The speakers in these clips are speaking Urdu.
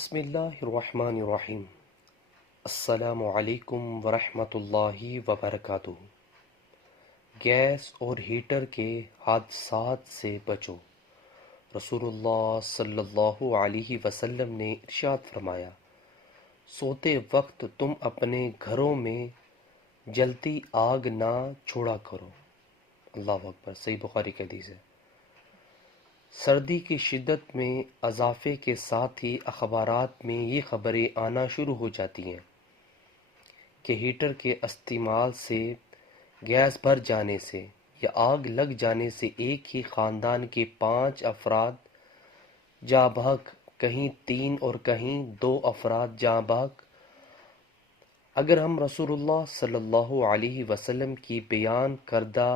بسم اللہ الرحمن الرحیم۔ السلام علیکم ورحمۃ اللہ وبرکاتہ۔ گیس اور ہیٹر کے حادثات سے بچو۔ رسول اللہ صلی اللہ علیہ وسلم نے ارشاد فرمایا، سوتے وقت تم اپنے گھروں میں جلتی آگ نہ چھوڑا کرو۔ اللہ اکبر۔ صحیح بخاری کی حدیث ہے۔ سردی کی شدت میں اضافے کے ساتھ ہی اخبارات میں یہ خبریں آنا شروع ہو جاتی ہیں کہ ہیٹر کے استعمال سے، گیس بھر جانے سے یا آگ لگ جانے سے ایک ہی خاندان کے 5 افراد جاں بحق، کہیں 3 اور کہیں 2 افراد جاں بحق۔ اگر ہم رسول اللہ صلی اللہ علیہ وسلم کی بیان کردہ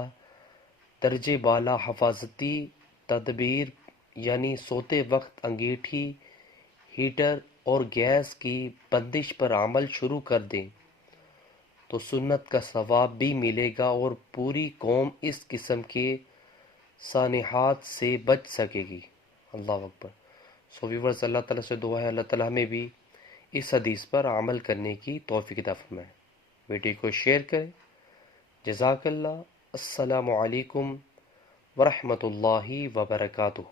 درجہ بالا حفاظتی تدابیر یعنی سوتے وقت انگیٹھی، ہیٹر اور گیس کی بندش پر عمل شروع کر دیں تو سنت کا ثواب بھی ملے گا اور پوری قوم اس قسم کے سانحات سے بچ سکے گی۔ اللہ اکبر۔ ویورز، اللہ تعالیٰ سے دعا ہے اللہ تعالیٰ ہمیں بھی اس حدیث پر عمل کرنے کی توفیق عطا فرمائے۔ ویڈیو کو شیئر کریں۔ جزاک اللہ۔ السلام علیکم ورحمۃ اللہ وبرکاتہ۔